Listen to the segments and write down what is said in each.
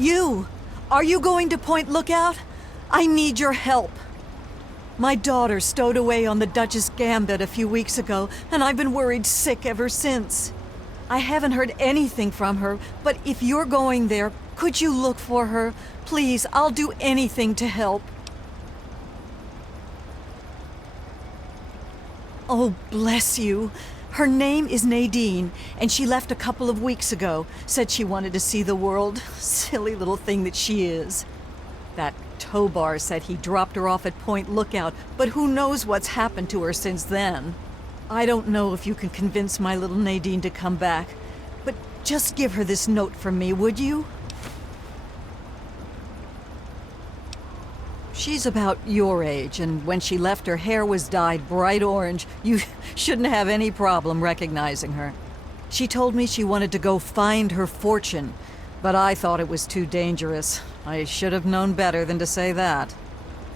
You! Are you going to Point Lookout? I need your help. My daughter stowed away on the Duchess Gambit a few weeks ago, and I've been worried sick ever since. I haven't heard anything from her, but if you're going there, could you look for her? Please, I'll do anything to help. Oh, bless you. Her name is Nadine, and she left a couple of weeks ago. Said she wanted to see the world. Silly little thing that she is. That Tobar said he dropped her off at Point Lookout, but who knows what's happened to her since then. I don't know if you can convince my little Nadine to come back, but just give her this note from me, would you? She's about your age, and when she left, her hair was dyed bright orange. You shouldn't have any problem recognizing her. She told me she wanted to go find her fortune, but I thought it was too dangerous. I should have known better than to say that.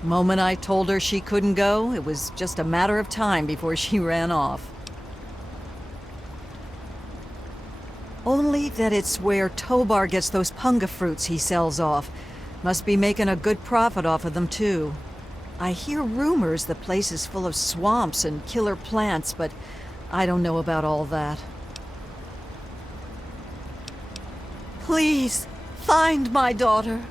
The moment I told her she couldn't go, it was just a matter of time before she ran off. Only that it's where Tobar gets those Punga Fruits he sells off. Must be making a good profit off of them, too. I hear rumors the place is full of swamps and killer plants, but I don't know about all that. Please, find my daughter.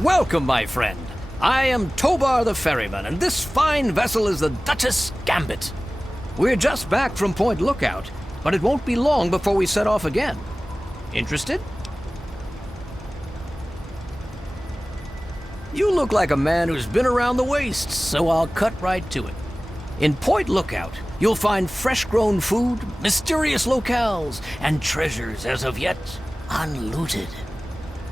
Welcome, my friend. I am Tobar the Ferryman, and this fine vessel is the Duchess Gambit. We're just back from Point Lookout, but it won't be long before we set off again. Interested? You look like a man who's been around the wastes, so I'll cut right to it. In Point Lookout, you'll find fresh-grown food, mysterious locales, and treasures as of yet unlooted.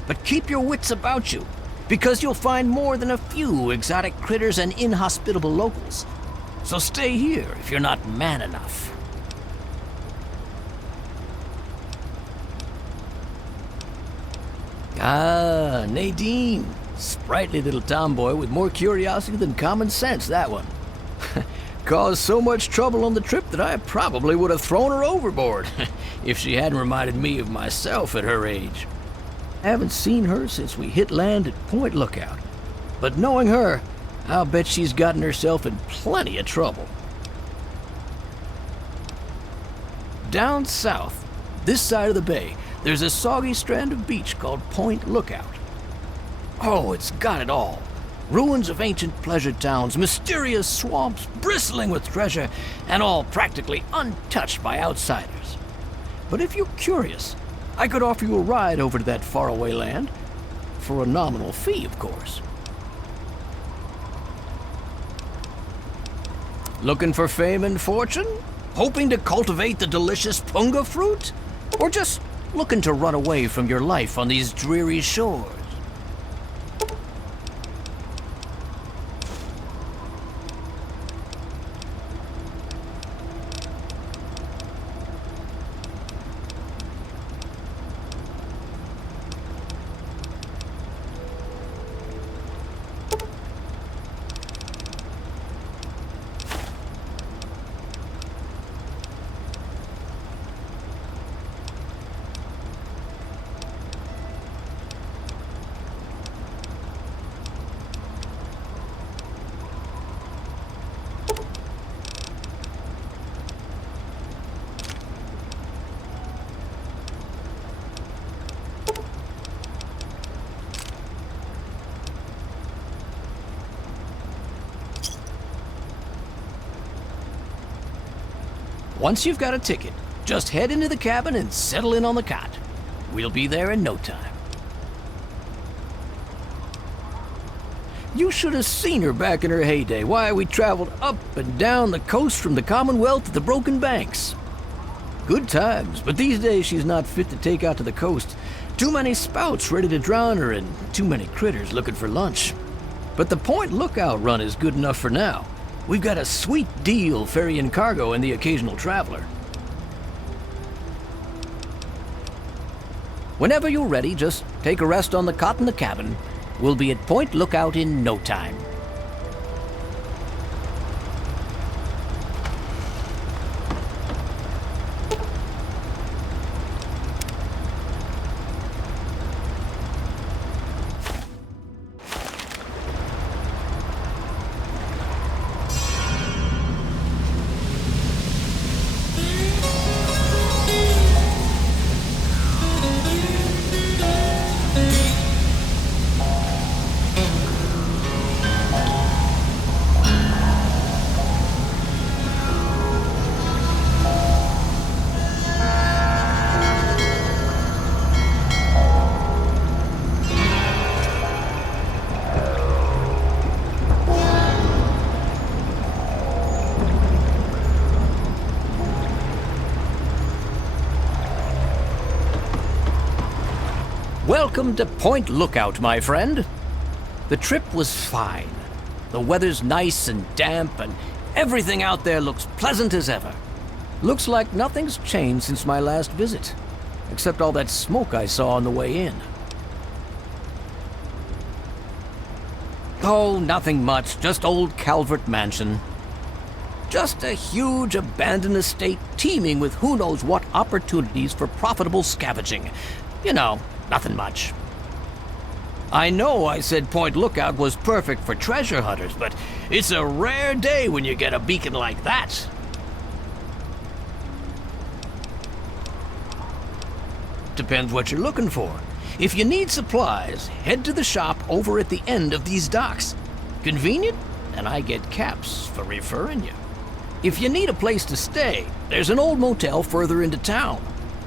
But keep your wits about you, because you'll find more than a few exotic critters and inhospitable locals. So stay here if you're not man enough. Ah, Nadine. Sprightly little tomboy with more curiosity than common sense, that one. Caused so much trouble on the trip that I probably would have thrown her overboard if she hadn't reminded me of myself at her age. I haven't seen her since we hit land at Point Lookout, but knowing her, I'll bet she's gotten herself in plenty of trouble. Down south, this side of the bay, there's a soggy strand of beach called Point Lookout. Oh, it's got it all. Ruins of ancient pleasure towns, mysterious swamps bristling with treasure, and all practically untouched by outsiders. But if you're curious, I could offer you a ride over to that faraway land. For a nominal fee, of course. Looking for fame and fortune? Hoping to cultivate the delicious Punga Fruit? Or just looking to run away from your life on these dreary shores? Once you've got a ticket, just head into the cabin and settle in on the cot. We'll be there in no time. You should have seen her back in her heyday. Why, we traveled up and down the coast from the Commonwealth to the Broken Banks. Good times, but these days she's not fit to take out to the coast. Too many spouts ready to drown her and too many critters looking for lunch. But the Point Lookout run is good enough for now. We've got a sweet deal ferrying cargo and the occasional traveler. Whenever you're ready, just take a rest on the cot in the cabin. We'll be at Point Lookout in no time. Welcome to Point Lookout, my friend. The trip was fine. The weather's nice and damp, and everything out there looks pleasant as ever. Looks like nothing's changed since my last visit, except all that smoke I saw on the way in. Oh, nothing much, just old Calvert Mansion. Just a huge abandoned estate teeming with who knows what opportunities for profitable scavenging. You know, nothing much. I know I said Point Lookout was perfect for treasure hunters, but it's a rare day when you get a beacon like that. Depends what you're looking for. If you need supplies, head to the shop over at the end of these docks. Convenient, and I get caps for referring you. If you need a place to stay, there's an old motel further into town.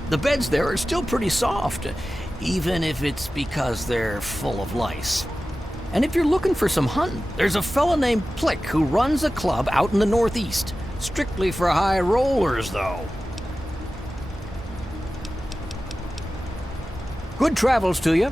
The beds there are still pretty soft, even if it's because they're full of lice. And if you're looking for some hunting, there's a fella named Plick who runs a club out in the northeast. Strictly for high rollers, though. Good travels to you.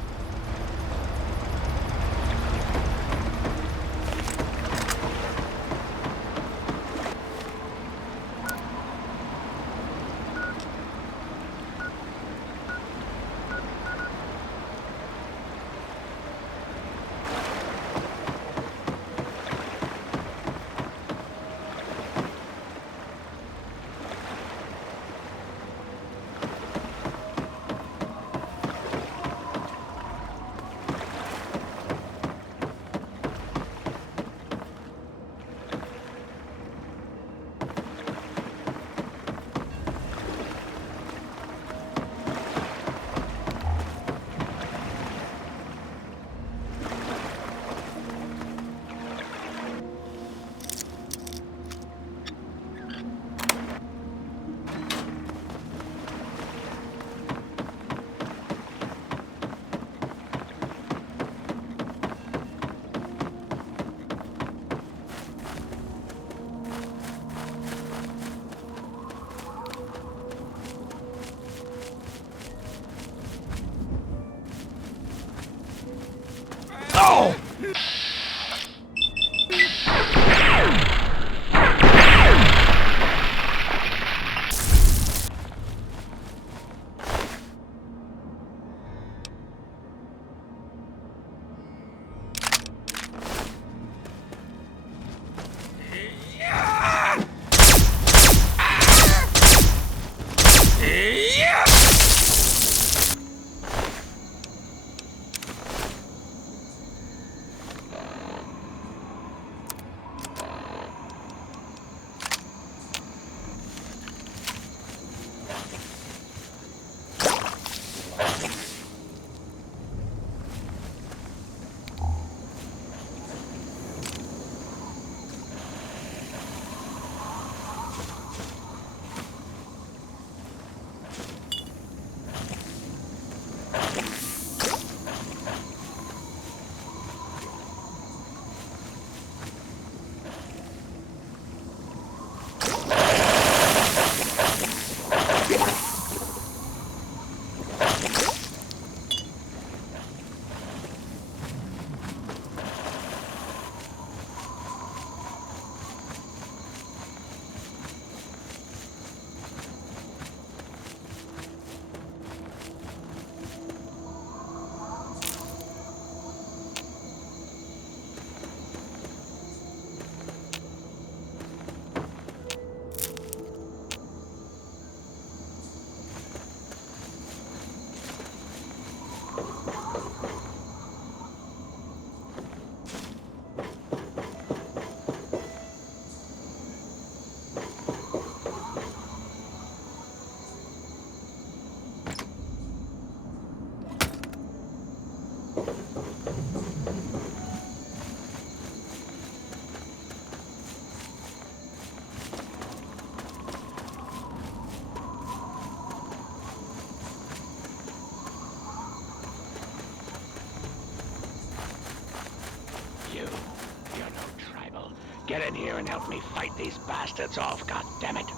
Get in here and help me fight these bastards off, goddammit.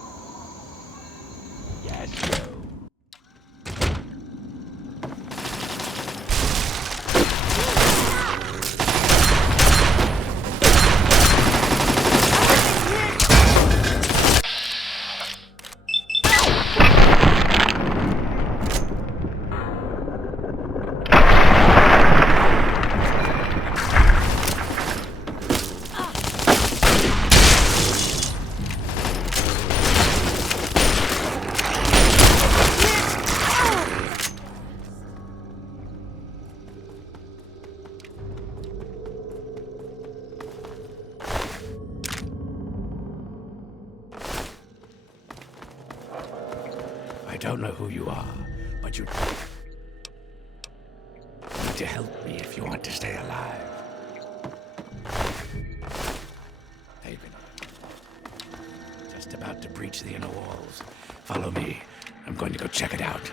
Yes, you. don't know who you are, but you need to help me if you want to stay alive. Haven. Just about to breach the inner walls. Follow me. I'm going to go check it out.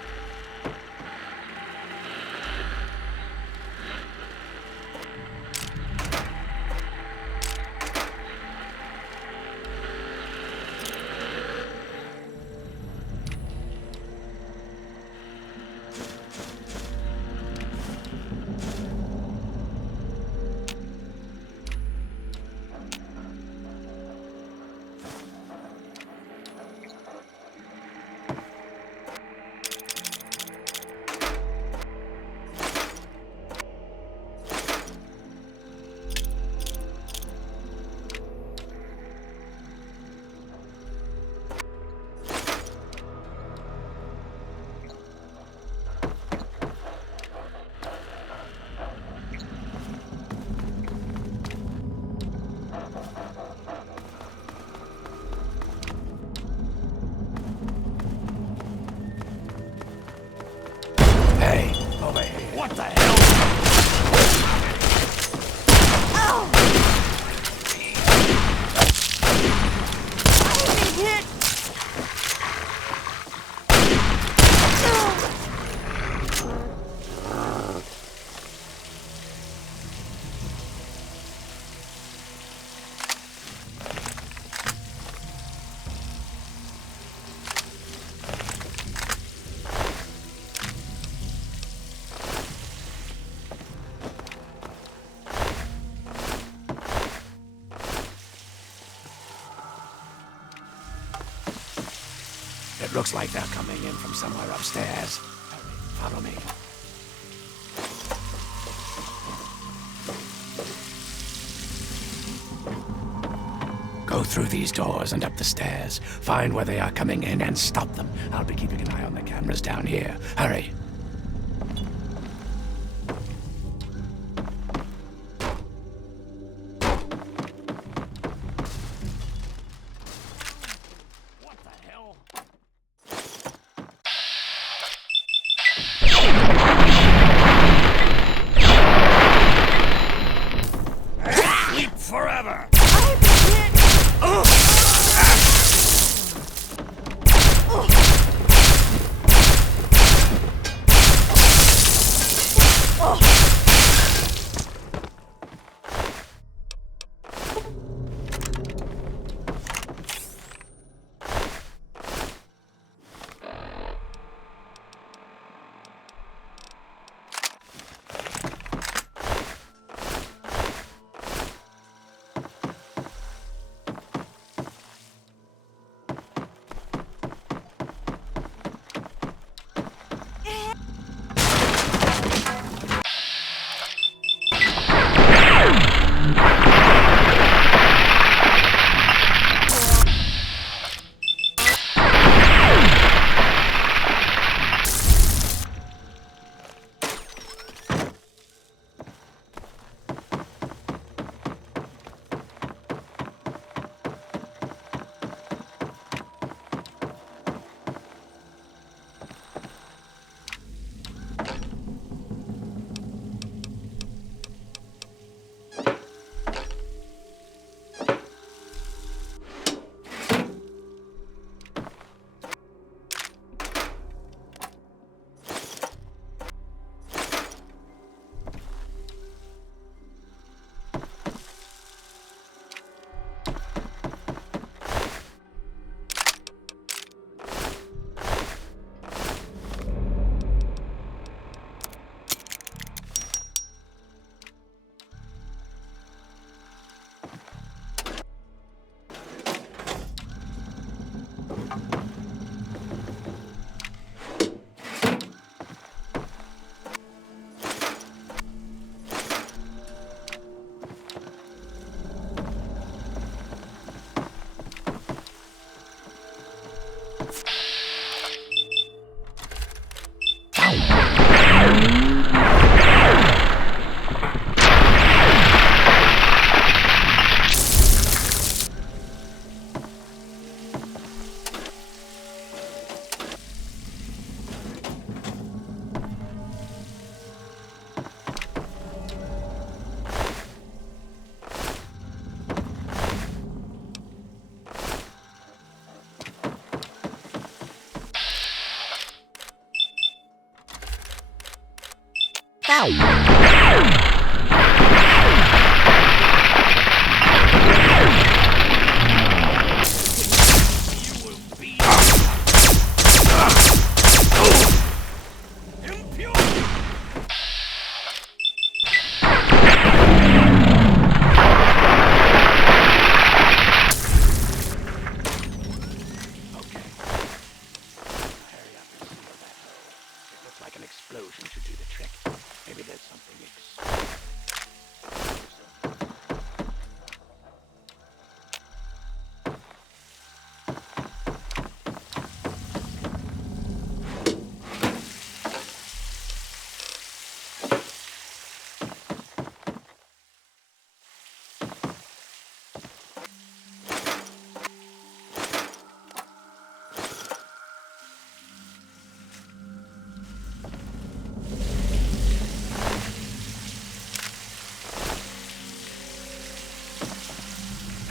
What the hell? Ow! I'm being hit! It looks like they're coming in from somewhere upstairs. Follow me. Go through these doors and up the stairs. Find where they are coming in and stop them. I'll be keeping an eye on the cameras down here. Hurry. Forever! I've been hit!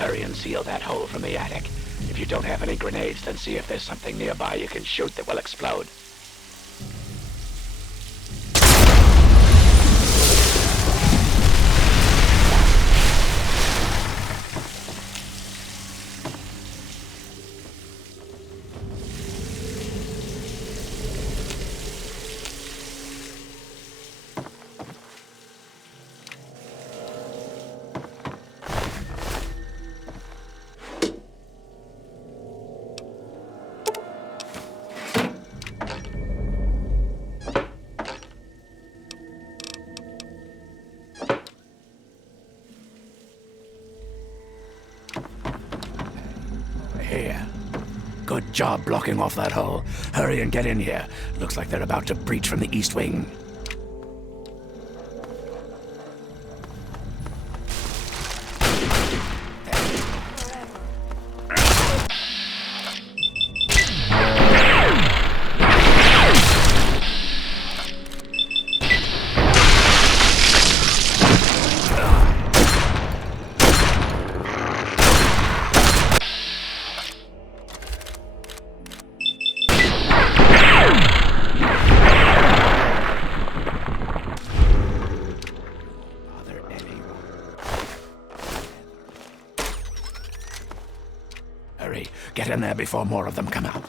Hurry and seal that hole from the attic. If you don't have any grenades, then see if there's something nearby you can shoot that will explode. Here. Good job blocking off that hole. Hurry and get in here. Looks like they're about to breach from the east wing. Hurry, get in there before more of them come out.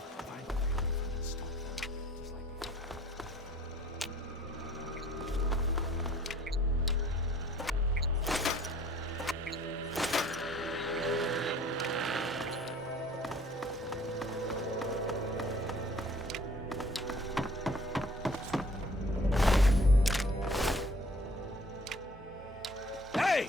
Hey!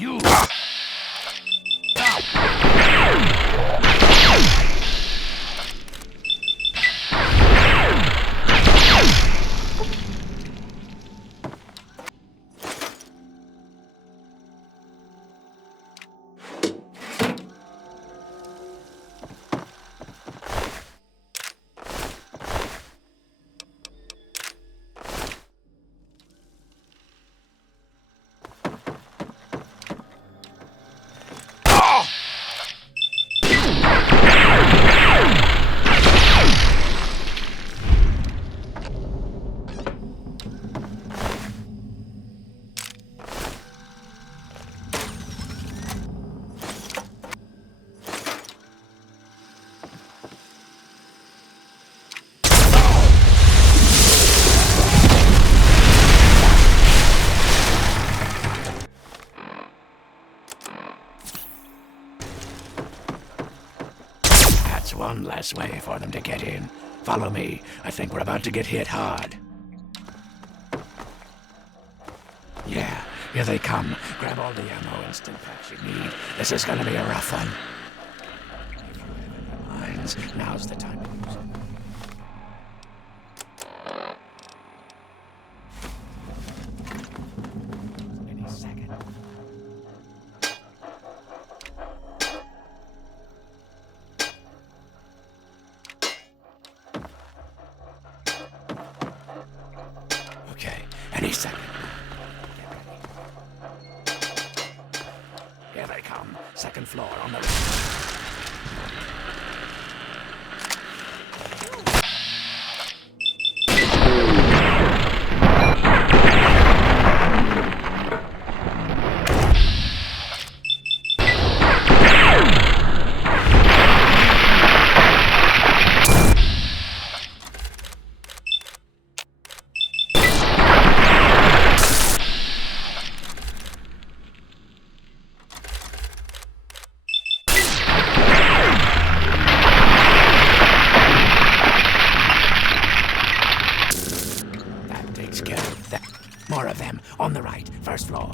You! One less way for them to get in. Follow me. I think we're about to get hit hard. Yeah, here they come. Grab all the ammo and stim packs you need. This is gonna be a rough one. If you have in your minds, now's the time to use it. Any second. Okay, any second. Get ready. Here they come. Second floor on the left. More of them. On the right. First floor.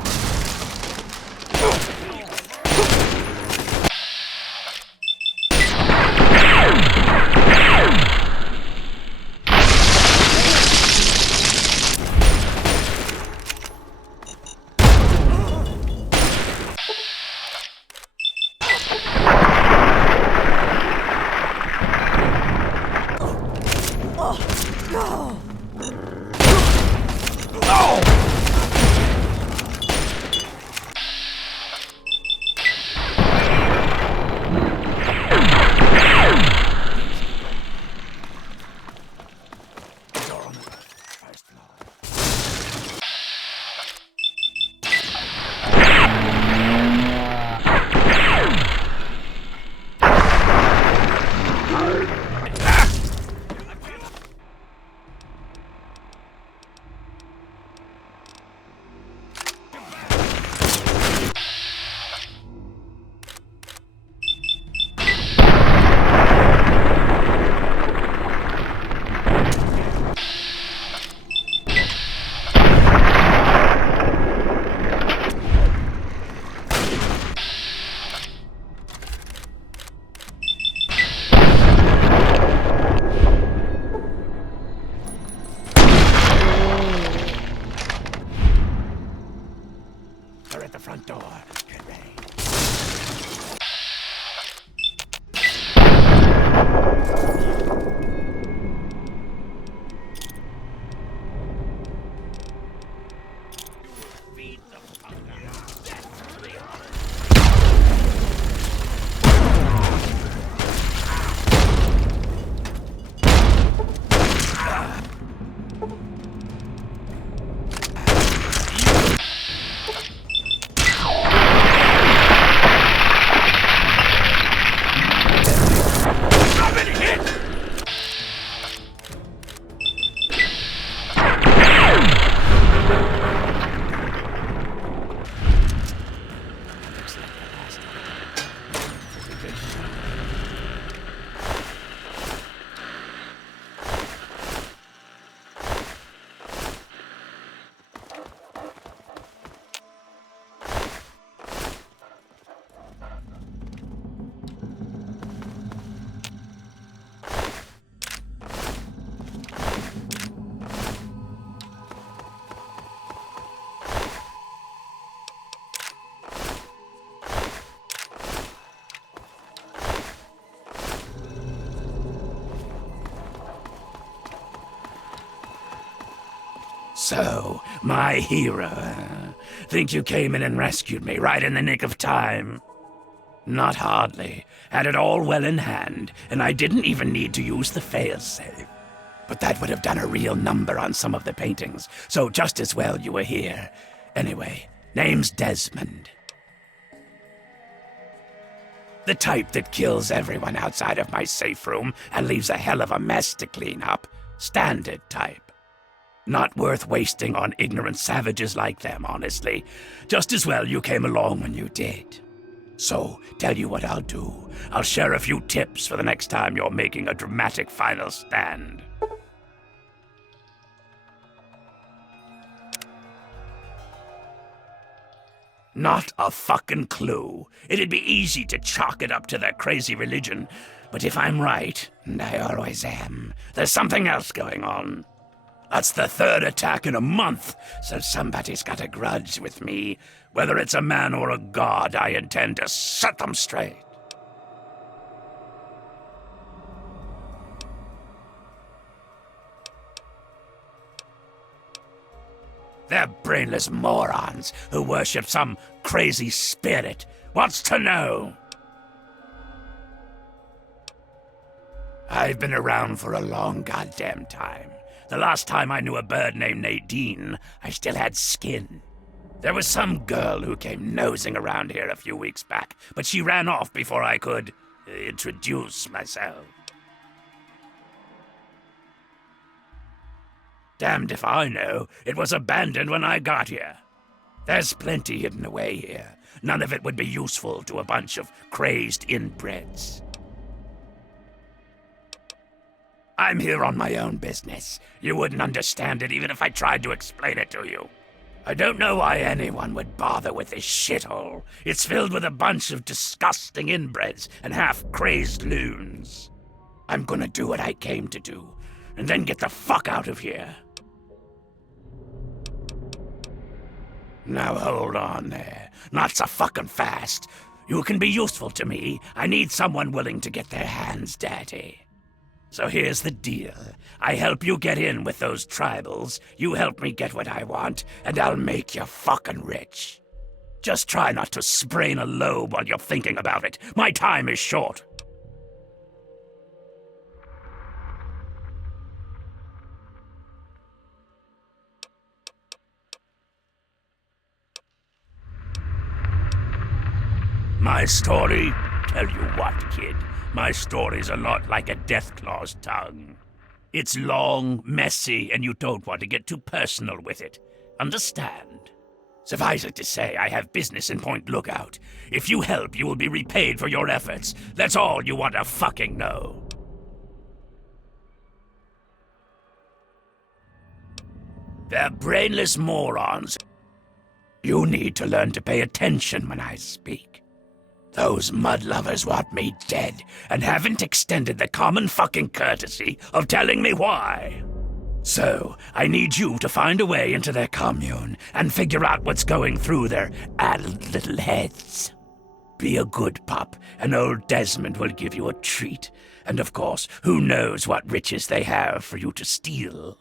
front door. Get ready. So, my hero. Think you came in and rescued me right in the nick of time? Not hardly. Had it all well in hand, and I didn't even need to use the failsafe. But that would have done a real number on some of the paintings, so just as well you were here. Anyway, name's Desmond. The type that kills everyone outside of my safe room and leaves a hell of a mess to clean up. Standard type. Not worth wasting on ignorant savages like them, honestly. Just as well you came along when you did. So, tell you what I'll do. I'll share a few tips for the next time you're making a dramatic final stand. Not a fucking clue. It'd be easy to chalk it up to their crazy religion. But if I'm right, and I always am, there's something else going on. That's the third attack in a month, so somebody's got a grudge with me. Whether it's a man or a god, I intend to set them straight. They're brainless morons who worship some crazy spirit. What's to know? I've been around for a long goddamn time. The last time I knew a bird named Nadine, I still had skin. There was some girl who came nosing around here a few weeks back, but she ran off before I could introduce myself. Damned if I know. It was abandoned when I got here. There's plenty hidden away here. None of it would be useful to a bunch of crazed inbreds. I'm here on my own business. You wouldn't understand it even if I tried to explain it to you. I don't know why anyone would bother with this shithole. It's filled with a bunch of disgusting inbreds and half-crazed loons. I'm gonna do what I came to do, and then get the fuck out of here. Now hold on there. Not so fucking fast. You can be useful to me. I need someone willing to get their hands dirty. So here's the deal. I help you get in with those tribals, you help me get what I want, and I'll make you fucking rich. Just try not to sprain a lobe while you're thinking about it. My time is short. My story? Tell you what, kid. My story's a lot like a deathclaw's tongue. It's long, messy, and you don't want to get too personal with it. Understand? Suffice it to say, I have business in Point Lookout. If you help, you will be repaid for your efforts. That's all you want to fucking know. They're brainless morons. You need to learn to pay attention when I speak. Those mud lovers want me dead, and haven't extended the common fucking courtesy of telling me why. So, I need you to find a way into their commune and figure out what's going through their addled little heads. Be a good pup, and old Desmond will give you a treat. And of course, who knows what riches they have for you to steal.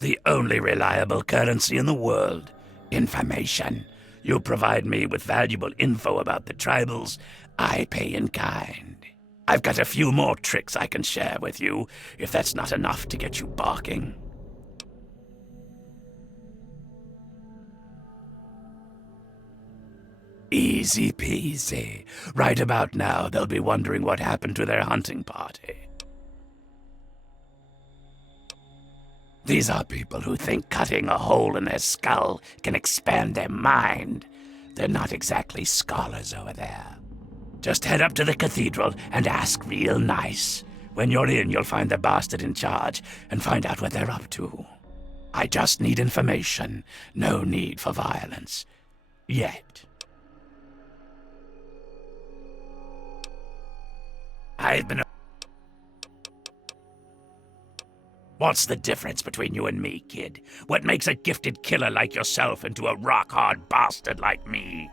The only reliable currency in the world. Information. You provide me with valuable info about the tribals, I pay in kind. I've got a few more tricks I can share with you, if that's not enough to get you barking. Easy peasy. Right about now, they'll be wondering what happened to their hunting party. These are people who think cutting a hole in their skull can expand their mind. They're not exactly scholars over there. Just head up to the cathedral and ask real nice. When you're in, you'll find the bastard in charge and find out what they're up to. I just need information. No need for violence. Yet. I've been... What's the difference between you and me, kid? What makes a gifted killer like yourself into a rock-hard bastard like me?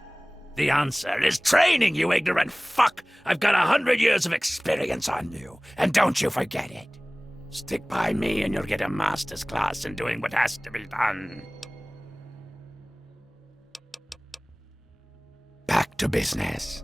The answer is training, you ignorant fuck! I've got 100 years of experience on you, and don't you forget it. Stick by me and you'll get a master's class in doing what has to be done. Back to business.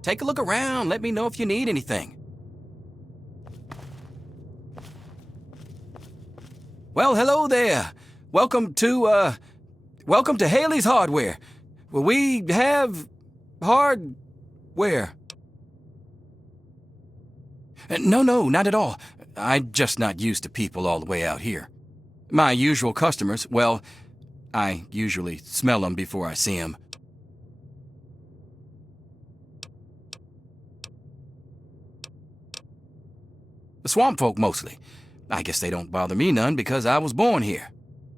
Take a look around. Let me know if you need anything. Well, hello there. Welcome to Haley's Hardware. Well, we have hardware. No, not at all. I'm just not used to people all the way out here. My usual customers, well, I usually smell them before I see them. The swamp folk mostly. I guess they don't bother me none because I was born here.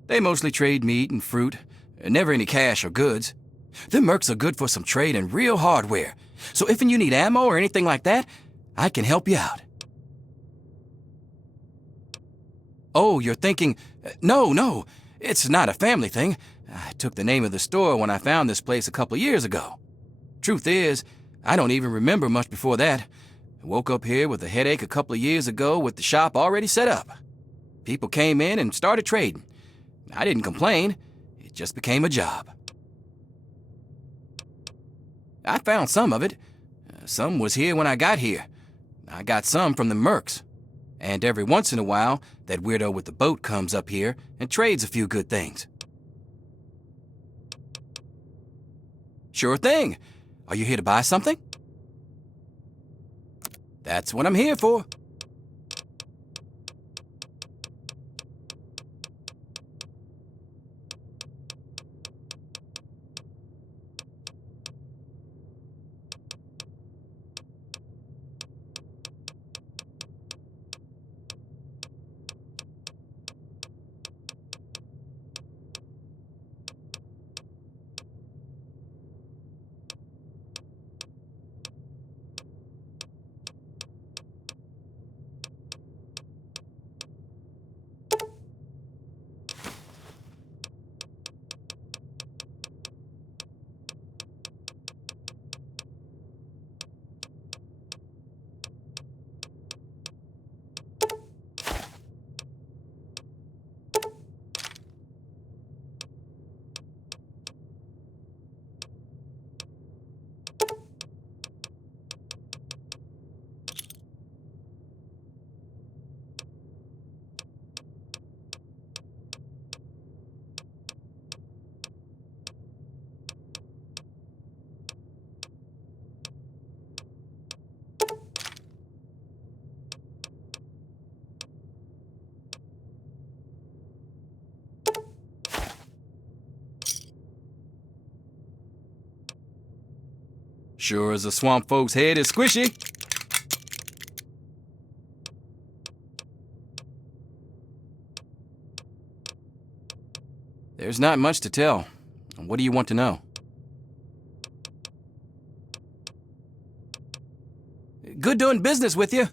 They mostly trade meat and fruit, never any cash or goods. Them mercs are good for some trade and real hardware. So if you need ammo or anything like that, I can help you out. Oh, you're thinking, no, it's not a family thing. I took the name of the store when I found this place a couple of years ago. Truth is, I don't even remember much before that. I woke up here with a headache a couple of years ago with the shop already set up. People came in and started trading. I didn't complain. It just became a job. I found some of it. Some was here when I got here. I got some from the mercs. And every once in a while, that weirdo with the boat comes up here and trades a few good things. Sure thing. Are you here to buy something? That's what I'm here for. Sure as a swamp folk's head is squishy. There's not much to tell. What do you want to know? Good doing business with you.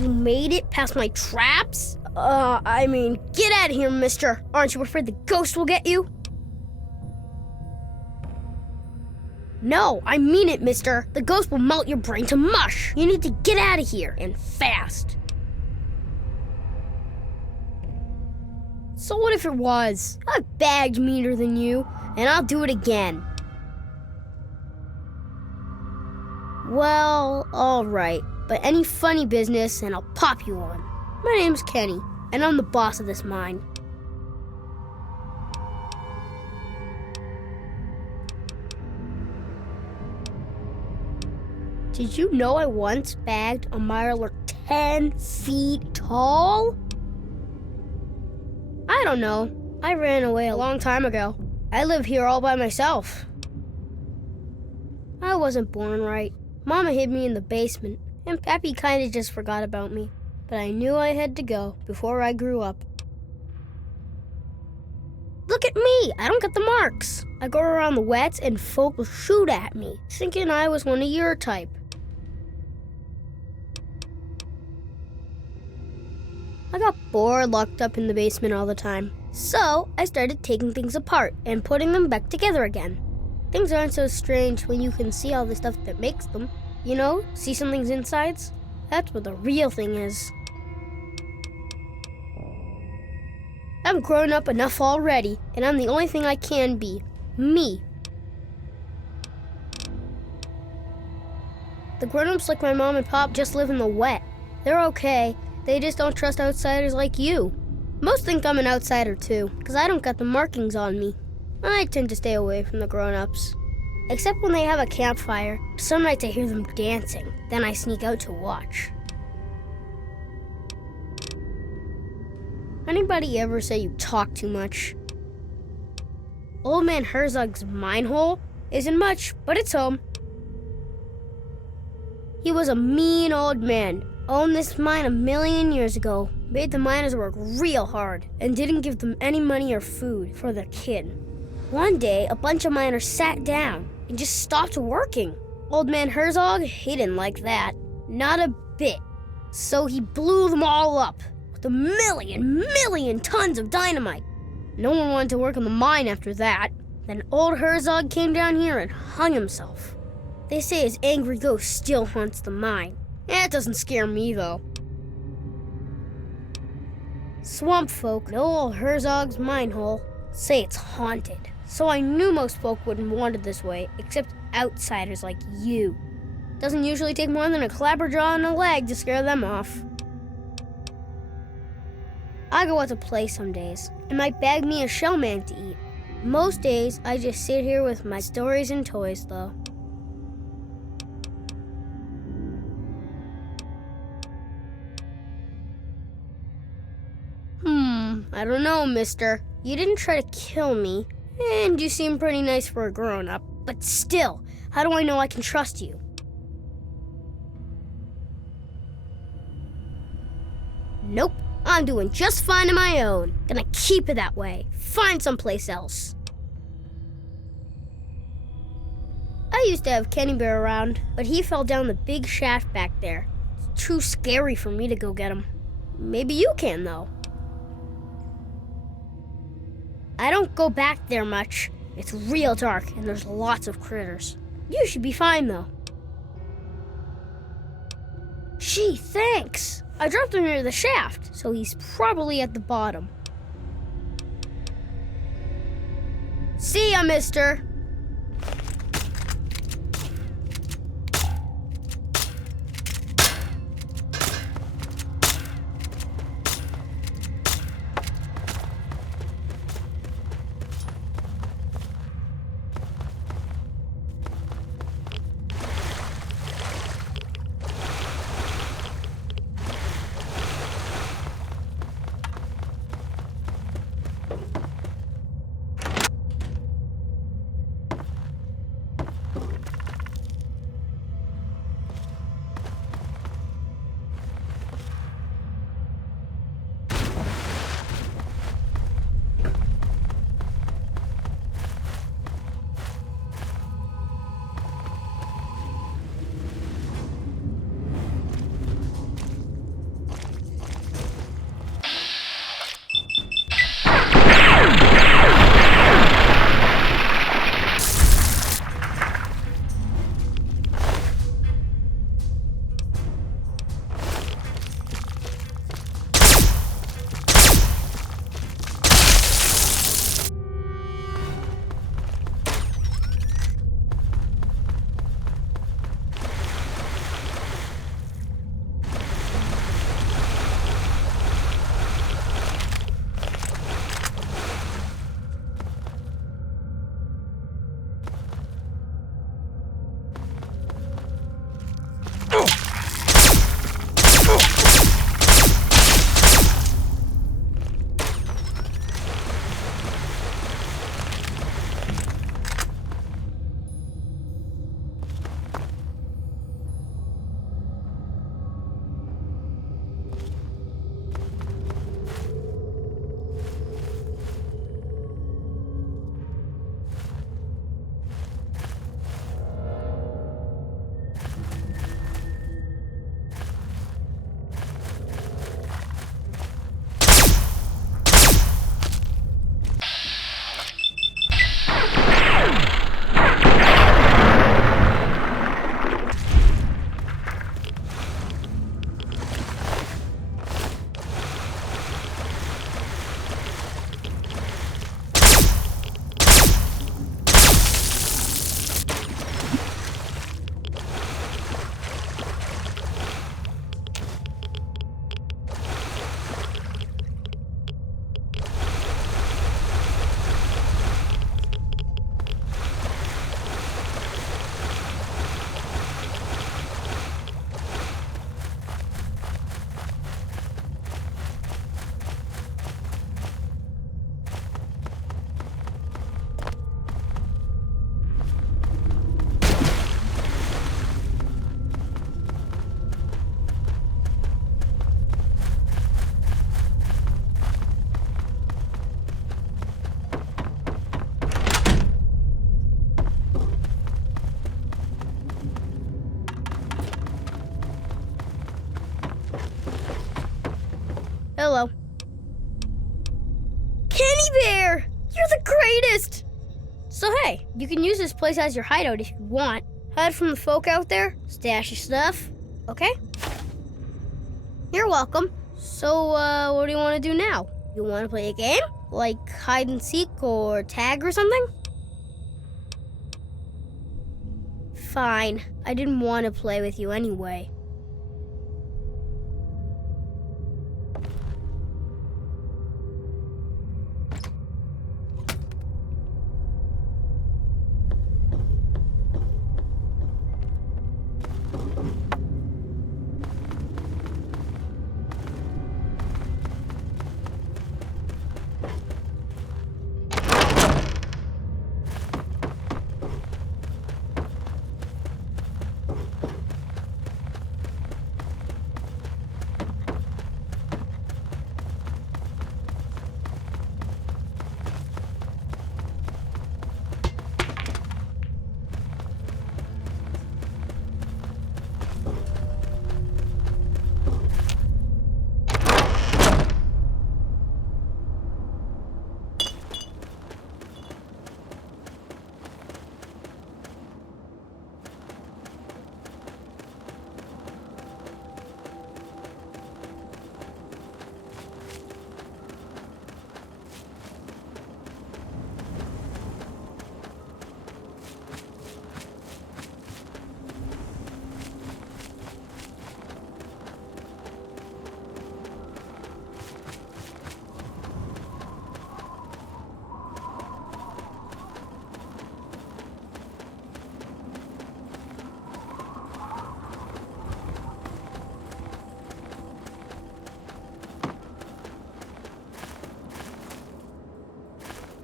You made it past my traps? Get out of here, mister. Aren't you afraid the ghost will get you? No, I mean it, mister. The ghost will melt your brain to mush. You need to get out of here, and fast. So what if it was? I've bagged meaner than you, and I'll do it again. Well, alright. But any funny business, and I'll pop you on. My name's Kenny, and I'm the boss of this mine. Did you know I once bagged a miler 10 feet tall? I don't know. I ran away a long time ago. I live here all by myself. I wasn't born right. Mama hid me in the basement, and Pappy kinda just forgot about me. But I knew I had to go before I grew up. Look at me! I don't get the marks. I go around the wets and folk will shoot at me, thinking I was one of your type. I got bored locked up in the basement all the time. So I started taking things apart and putting them back together again. Things aren't so strange when you can see all the stuff that makes them. You know, see something's insides? That's what the real thing is. I'm grown up enough already, and I'm the only thing I can be. Me. The grown-ups like my mom and pop just live in the wet. They're okay. They just don't trust outsiders like you. Most think I'm an outsider too, because I don't got the markings on me. I tend to stay away from the grown-ups. Except when they have a campfire. Some nights I hear them dancing. Then I sneak out to watch. Anybody ever say you talk too much? Old Man Herzog's mine hole isn't much, but it's home. He was a mean old man. Owned this mine 1,000,000 years ago. Made the miners work real hard and didn't give them any money or food for their kid. One day, a bunch of miners sat down and just stopped working. Old Man Herzog, he didn't like that. Not a bit. So he blew them all up with 1,000,000 tons of dynamite. No one wanted to work on the mine after that. Then old Herzog came down here and hung himself. They say his angry ghost still haunts the mine. That doesn't scare me, though. Swamp folk know old Herzog's mine hole. Say it's haunted. So I knew most folk wouldn't want it this way, except outsiders like you. Doesn't usually take more than a clapperjaw and a leg to scare them off. I go out to play some days, and might bag me a shellman to eat. Most days, I just sit here with my stories and toys, though. I don't know, mister. You didn't try to kill me, and you seem pretty nice for a grown-up. But still, how do I know I can trust you? Nope, I'm doing just fine on my own. Gonna keep it that way. Find someplace else. I used to have Kenny Bear around, but he fell down the big shaft back there. It's too scary for me to go get him. Maybe you can, though. I don't go back there much. It's real dark, and there's lots of critters. You should be fine, though. Gee, thanks. I dropped him near the shaft, so he's probably at the bottom. See ya, mister. Hello. Kenny Bear! You're the greatest! So hey, you can use this place as your hideout if you want. Hide from the folk out there, stash your stuff, okay? You're welcome. So, what do you want to do now? You want to play a game? Like hide and seek or tag or something? Fine. I didn't want to play with you anyway.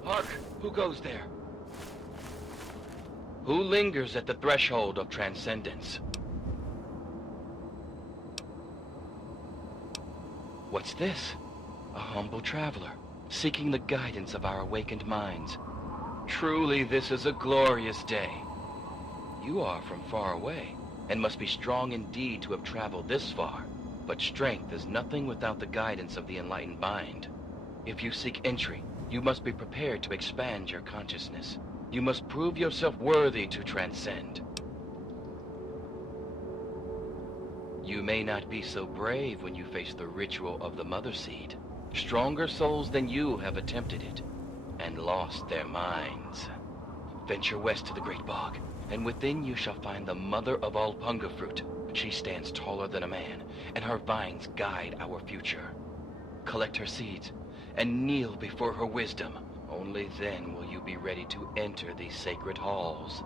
Hark! Who goes there? Who lingers at the threshold of transcendence? What's this? A humble traveler, seeking the guidance of our awakened minds. Truly, this is a glorious day. You are from far away, and must be strong indeed to have traveled this far. But strength is nothing without the guidance of the enlightened mind. If you seek entry, you must be prepared to expand your consciousness. You must prove yourself worthy to transcend. You may not be so brave when you face the ritual of the Mother Seed. Stronger souls than you have attempted it, and lost their minds. Venture west to the Great Bog, and within you shall find the mother of all Punga Fruit. She stands taller than a man, and her vines guide our future. Collect her seeds, and kneel before her wisdom. Only then will you be ready to enter these sacred halls.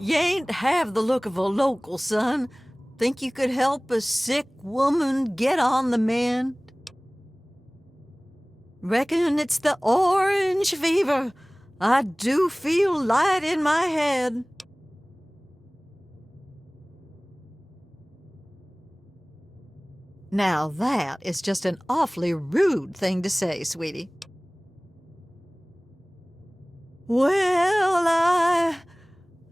You ain't have the look of a local, son. Think you could help a sick woman get on the mend? Reckon it's the orange fever. I do feel light in my head. Now that is just an awfully rude thing to say, sweetie. Well,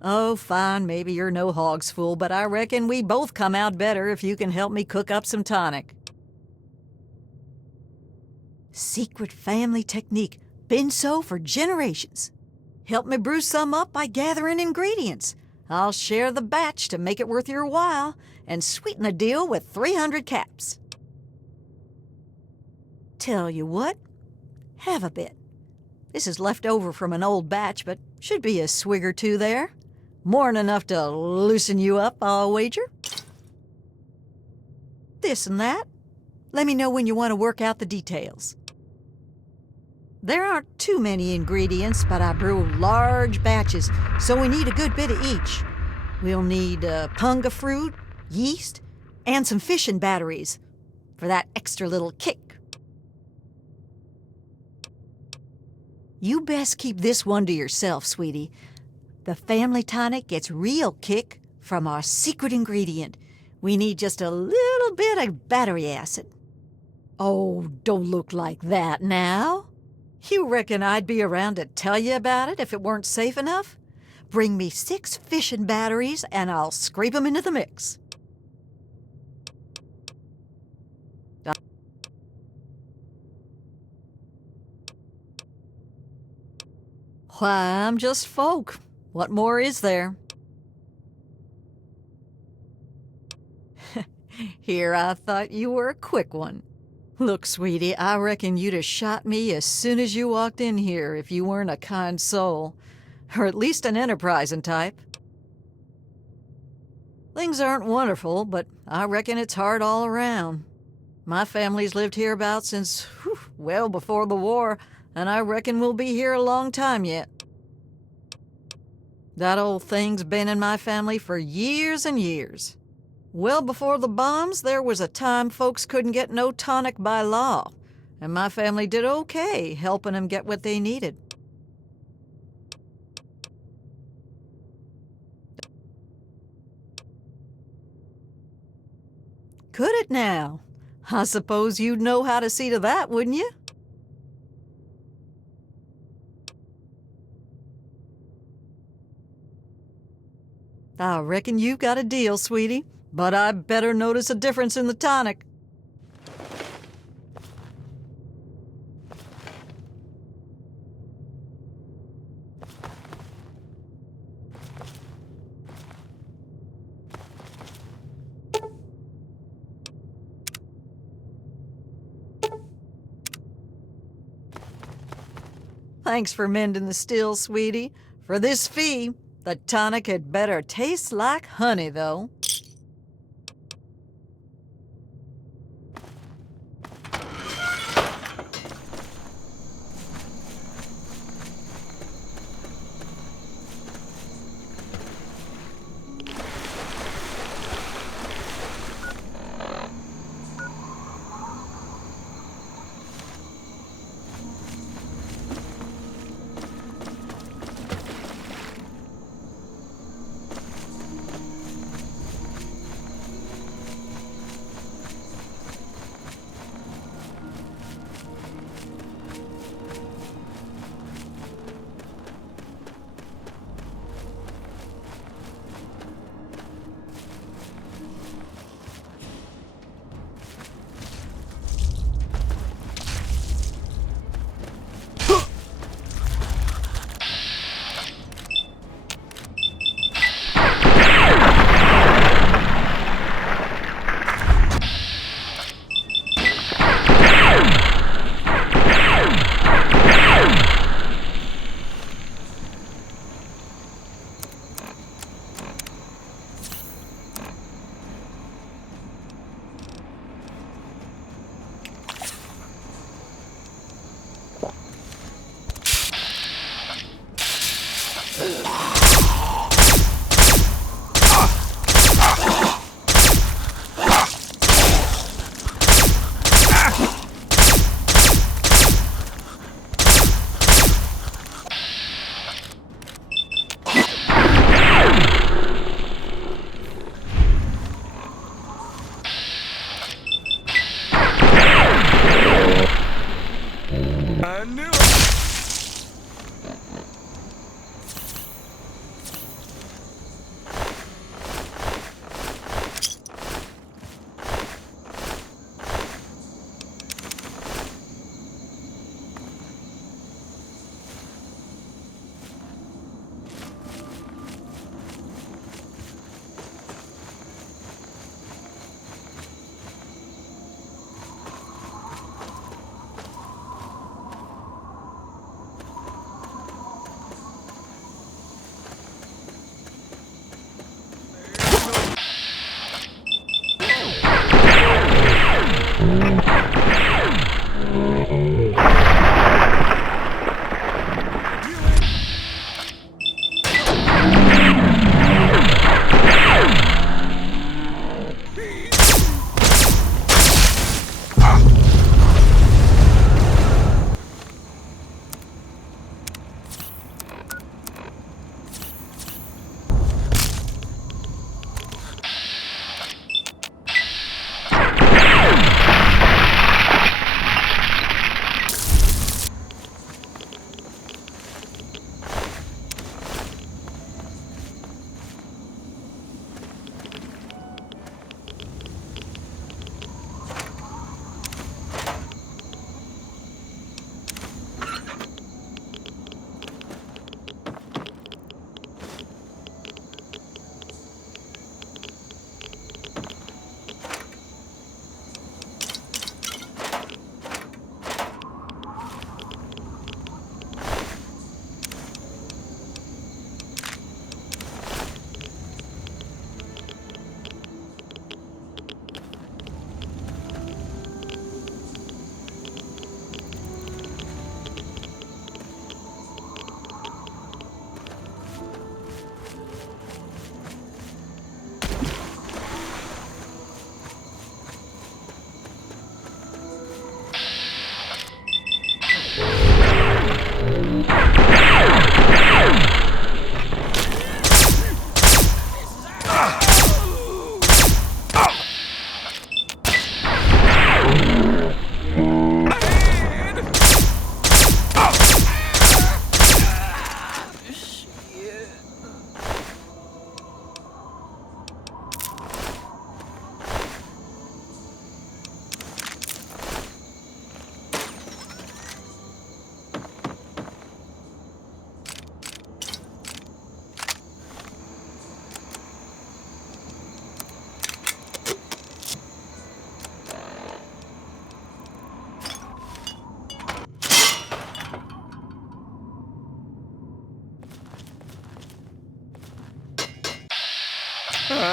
oh, fine, maybe you're no hog's fool, but I reckon we both come out better if you can help me cook up some tonic. Secret family technique. Been so for generations. Help me brew some up by gathering ingredients. I'll share the batch to make it worth your while and sweeten the deal with 300 caps. Tell you what, have a bit. This is left over from an old batch, but should be a swig or two there. More'n enough to loosen you up, I'll wager. This and that. Let me know when you want to work out the details. There aren't too many ingredients, but I brew large batches, so we need a good bit of each. We'll need Punga Fruit, yeast, and some fishing batteries for that extra little kick. You best keep this one to yourself, sweetie. The family tonic gets real kick from our secret ingredient. We need just a little bit of battery acid. Oh, don't look like that now. You reckon I'd be around to tell you about it if it weren't safe enough? Bring me 6 fishing batteries and I'll scrape them into the mix. Why, I'm just folk. What more is there? Here, I thought you were a quick one. Look, sweetie, I reckon you'd have shot me as soon as you walked in here if you weren't a kind soul, or at least an enterprising type. Things aren't wonderful, but I reckon it's hard all around. My family's lived hereabouts since, well before the war, and I reckon we'll be here a long time yet. That old thing's been in my family for years and years. Well before the bombs, there was a time folks couldn't get no tonic by law, and my family did okay helping them get what they needed. Could it now? I suppose you'd know how to see to that, wouldn't you? I reckon you've got a deal, sweetie, but I better notice a difference in the tonic. Thanks for mending the still, sweetie. For this fee, the tonic had better taste like honey, though.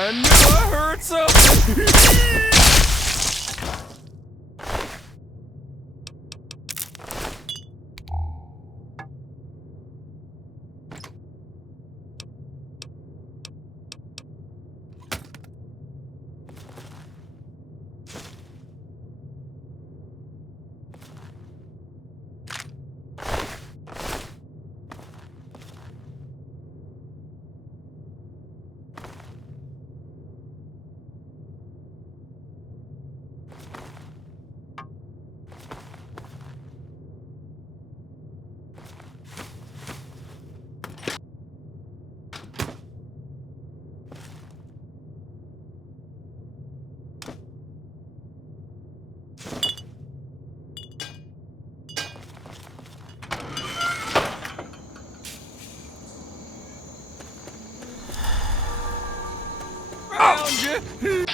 I knew I heard something. Found you.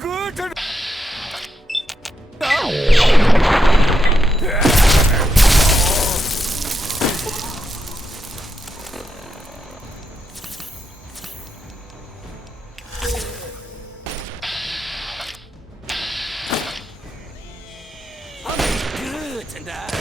good. Good tonight.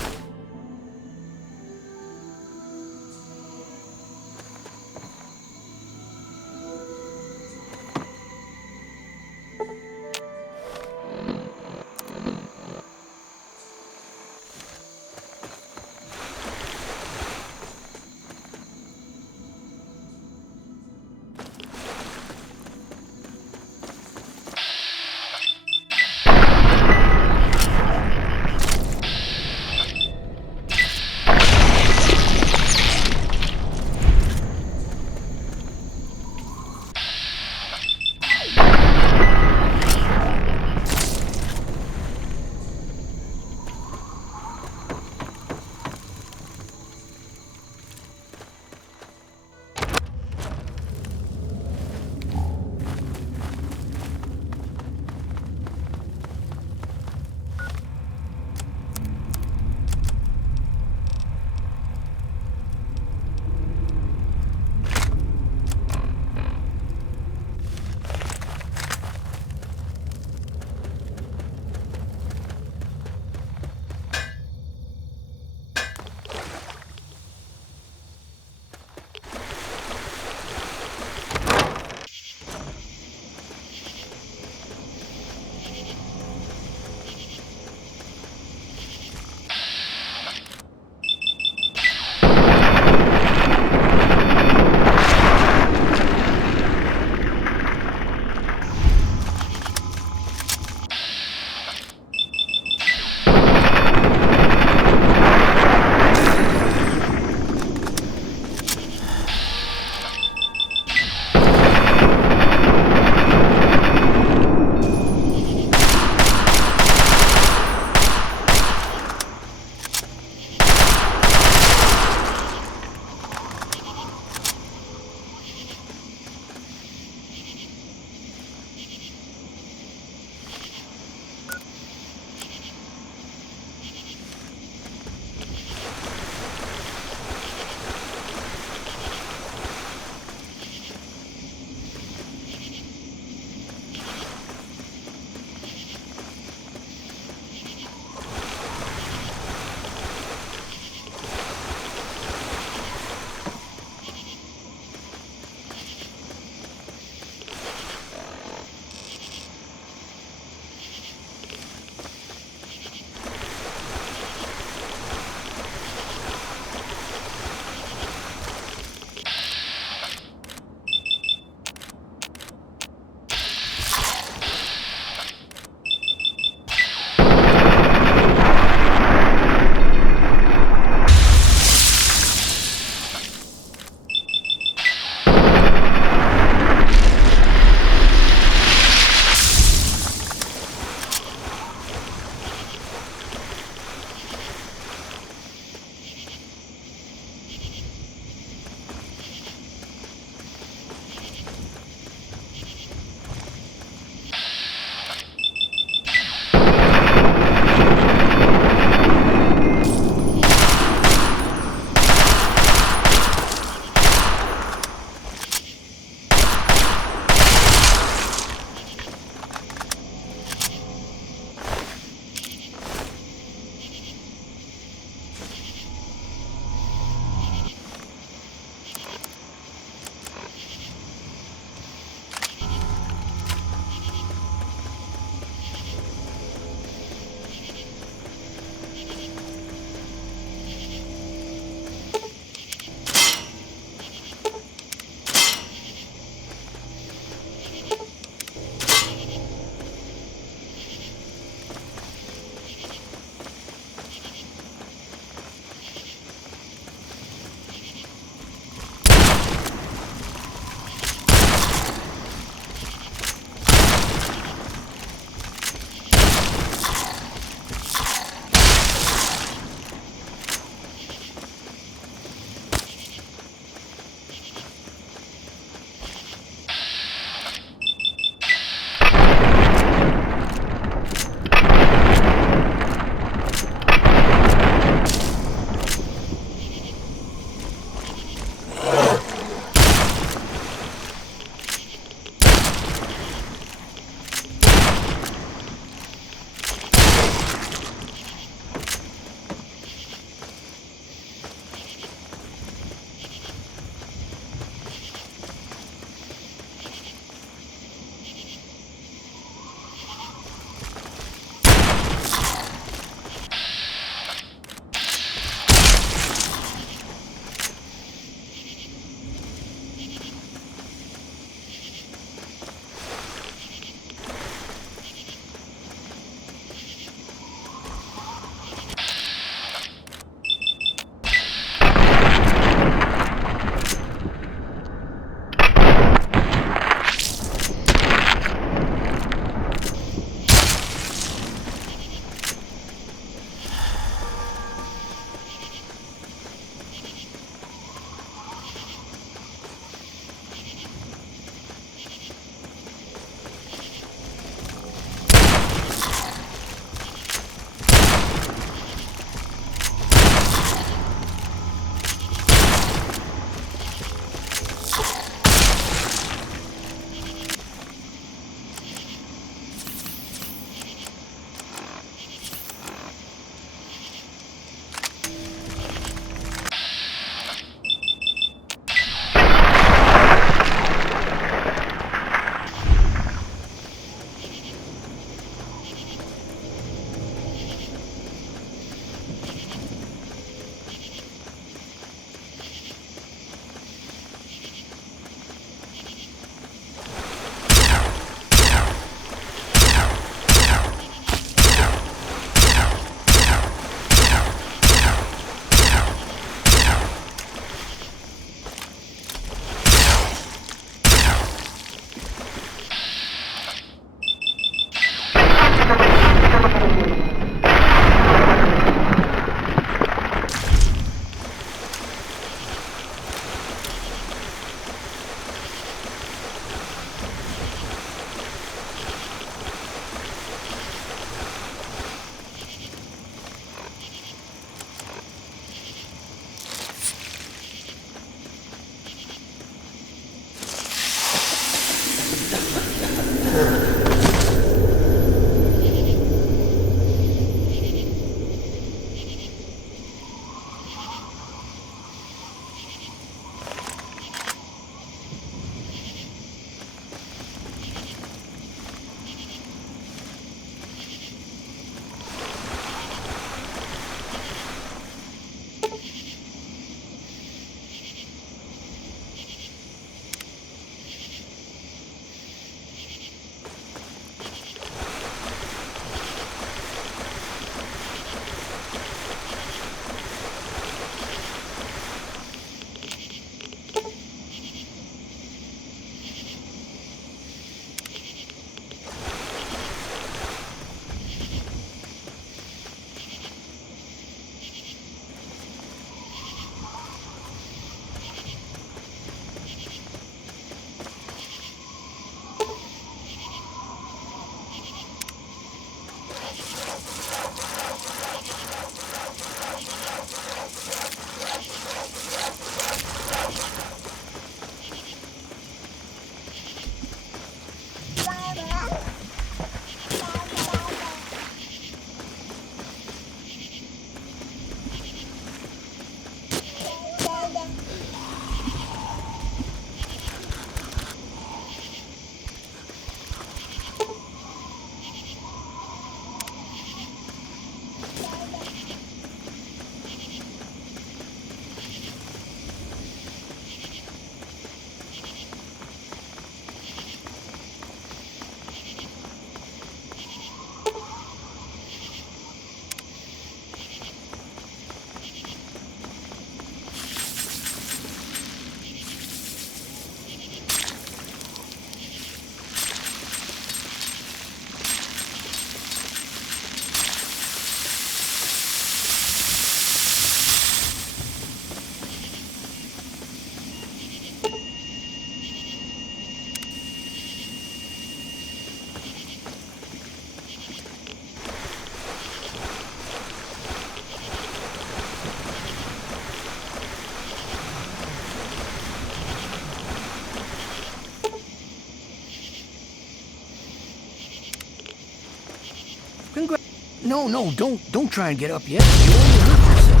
No, don't try and get up yet. You only hurt yourself.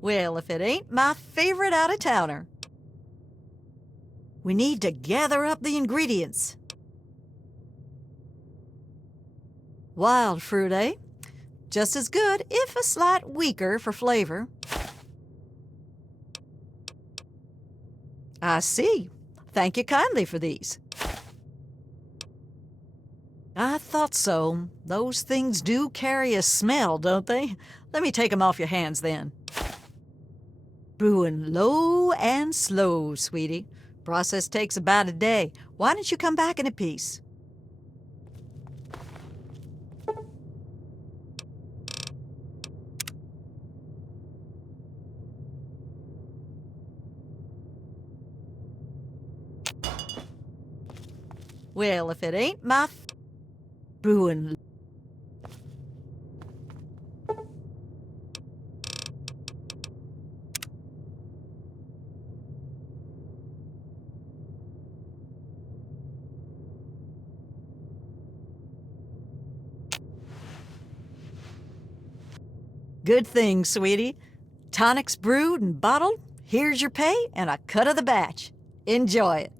Well, if it ain't my favorite out-of-towner. We need to gather up the ingredients. Wild fruit, eh? Just as good, if a slight weaker for flavor. I see. Thank you kindly for these. I thought so. Those things do carry a smell, don't they? Let me take 'em off your hands then. Brewing low and slow, sweetie. Process takes about a day. Why don't you come back in a piece? Well, if it ain't my brewing. Good thing, sweetie. Tonics brewed and bottled. Here's your pay and a cut of the batch. Enjoy it.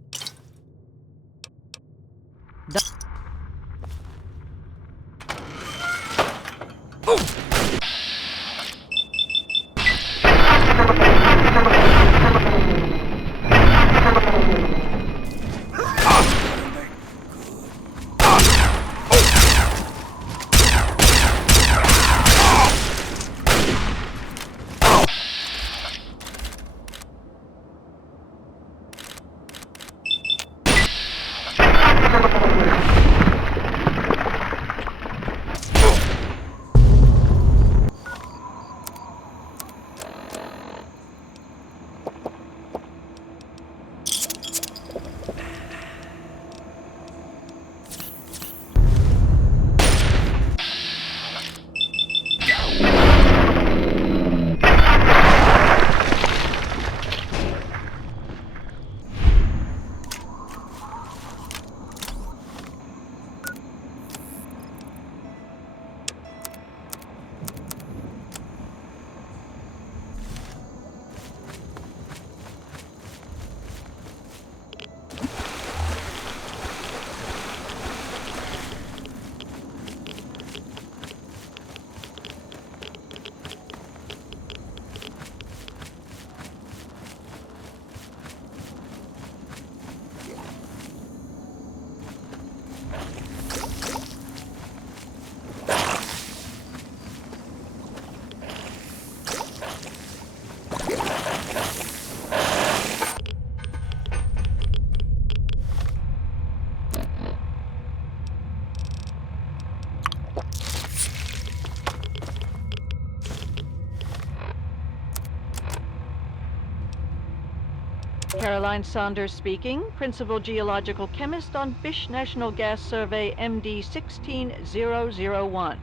Caroline Saunders speaking, Principal Geological Chemist on Fish National Gas Survey MD 16001.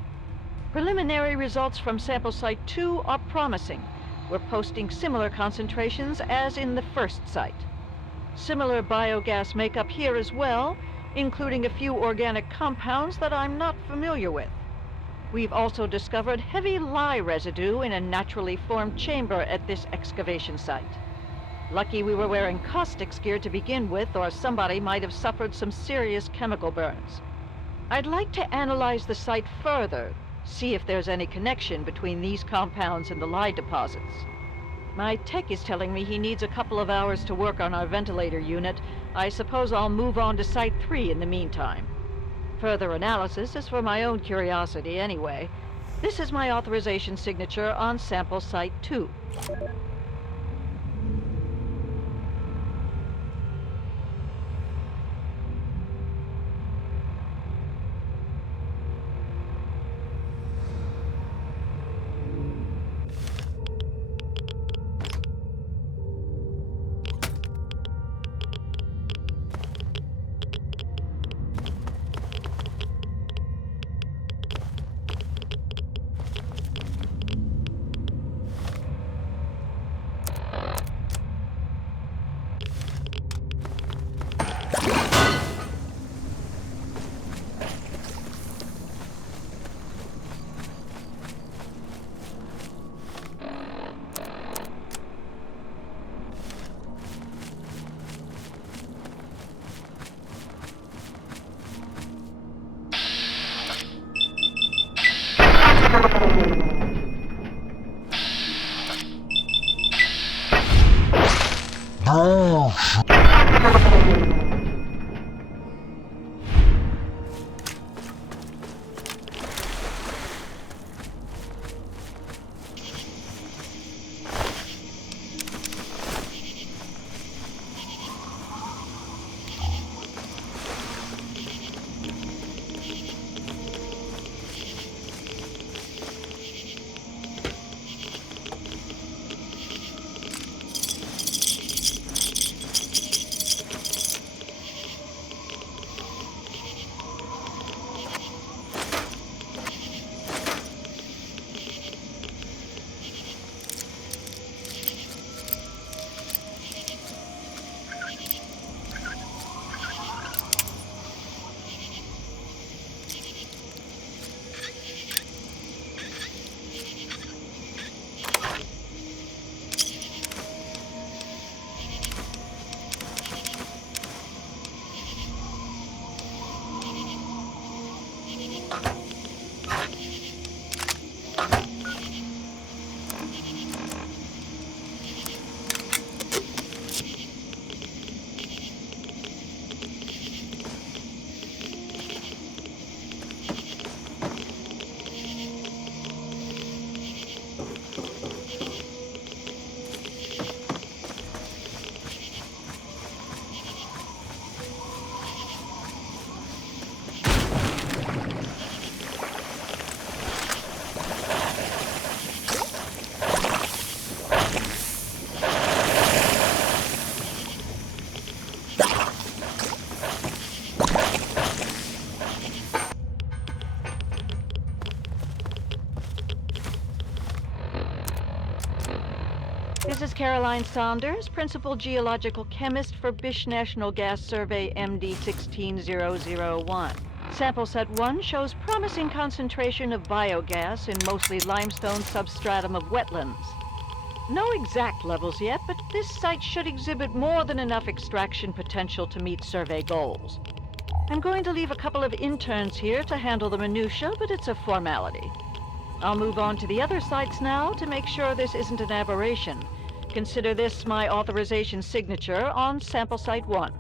Preliminary results from sample site 2 are promising. We're posting similar concentrations as in the first site. Similar biogas makeup here as well, including a few organic compounds that I'm not familiar with. We've also discovered heavy lye residue in a naturally formed chamber at this excavation site. Lucky we were wearing caustics gear to begin with, or somebody might have suffered some serious chemical burns. I'd like to analyze the site further, see if there's any connection between these compounds and the lye deposits. My tech is telling me he needs a couple of hours to work on our ventilator unit. I suppose I'll move on to Site 3 in the meantime. Further analysis is for my own curiosity anyway. This is my authorization signature on sample Site 2. This is Caroline Saunders, Principal Geological Chemist for Bish National Gas Survey MD 16001. Sample set 1 shows promising concentration of biogas in mostly limestone substratum of wetlands. No exact levels yet, but this site should exhibit more than enough extraction potential to meet survey goals. I'm going to leave a couple of interns here to handle the minutiae, but it's a formality. I'll move on to the other sites now to make sure this isn't an aberration. Consider this my authorization signature on sample site 1.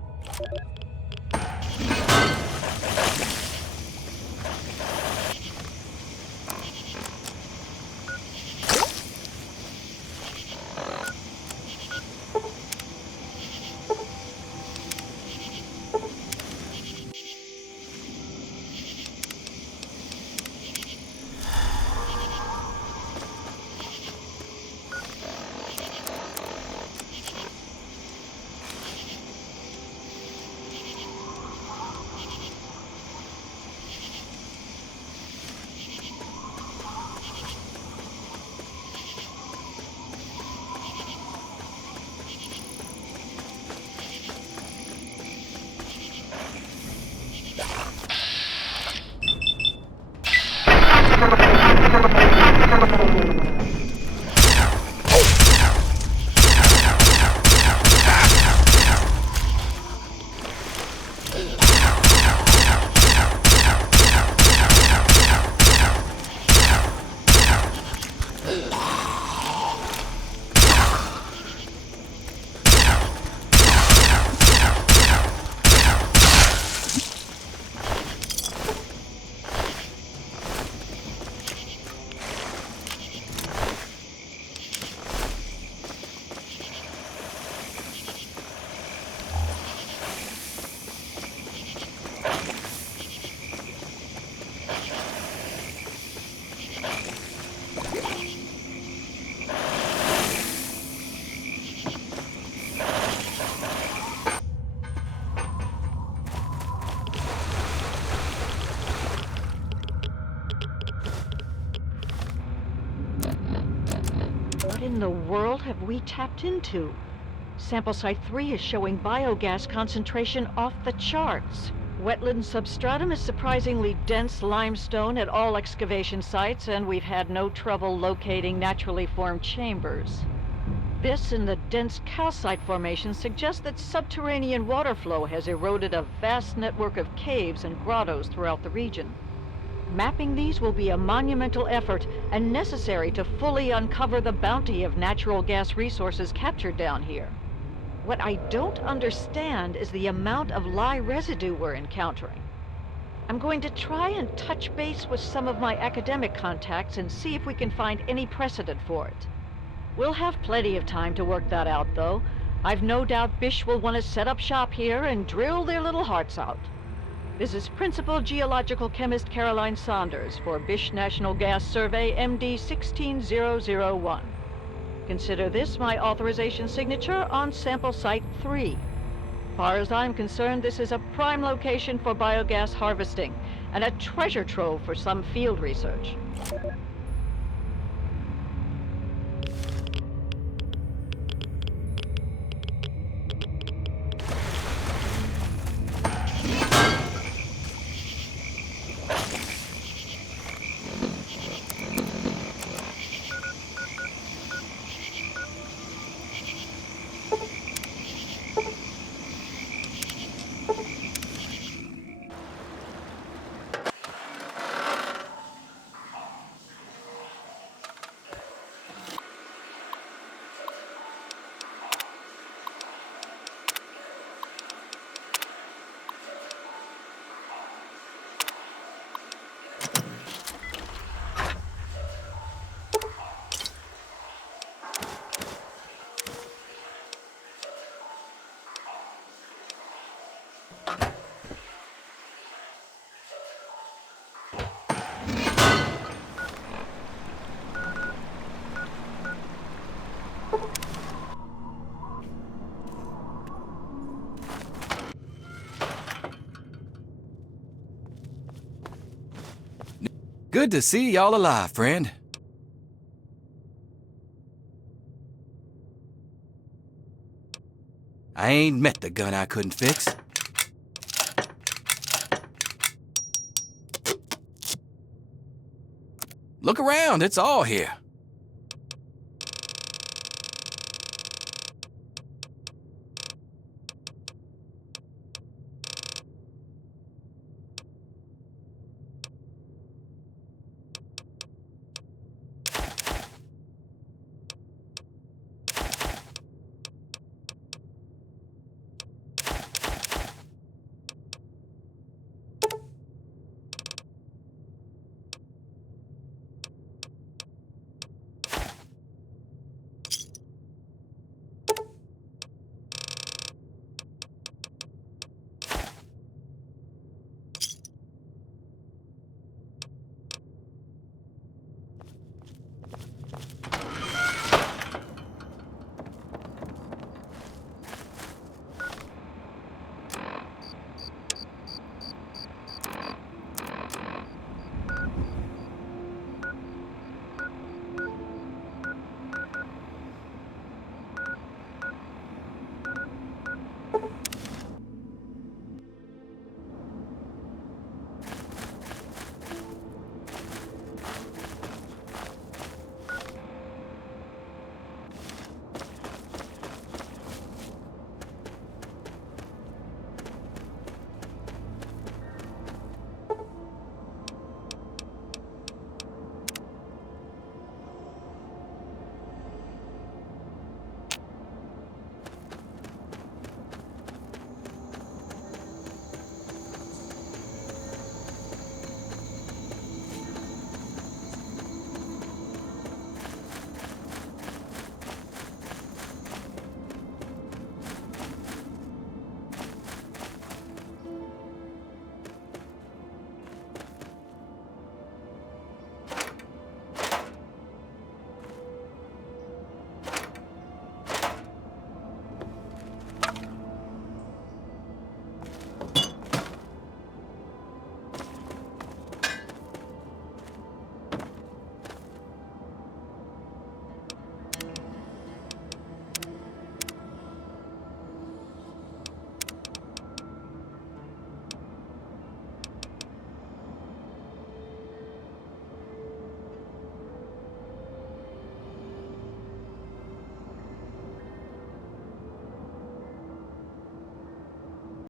in the world have we tapped into? Sample site 3 is showing biogas concentration off the charts. Wetland substratum is surprisingly dense limestone at all excavation sites, and we've had no trouble locating naturally formed chambers. This and the dense calcite formation suggest that subterranean water flow has eroded a vast network of caves and grottos throughout the region. Mapping these will be a monumental effort and necessary to fully uncover the bounty of natural gas resources captured down here. What I don't understand is the amount of lye residue we're encountering. I'm going to try and touch base with some of my academic contacts and see if we can find any precedent for it. We'll have plenty of time to work that out, though. I've no doubt Bish will want to set up shop here and drill their little hearts out. This is Principal Geological Chemist Caroline Saunders for Bish National Gas Survey MD 16001. Consider this my authorization signature on sample site 3. Far as I'm concerned, this is a prime location for biogas harvesting and a treasure trove for some field research. Good to see y'all alive, friend. I ain't met the gun I couldn't fix. Look around, it's all here.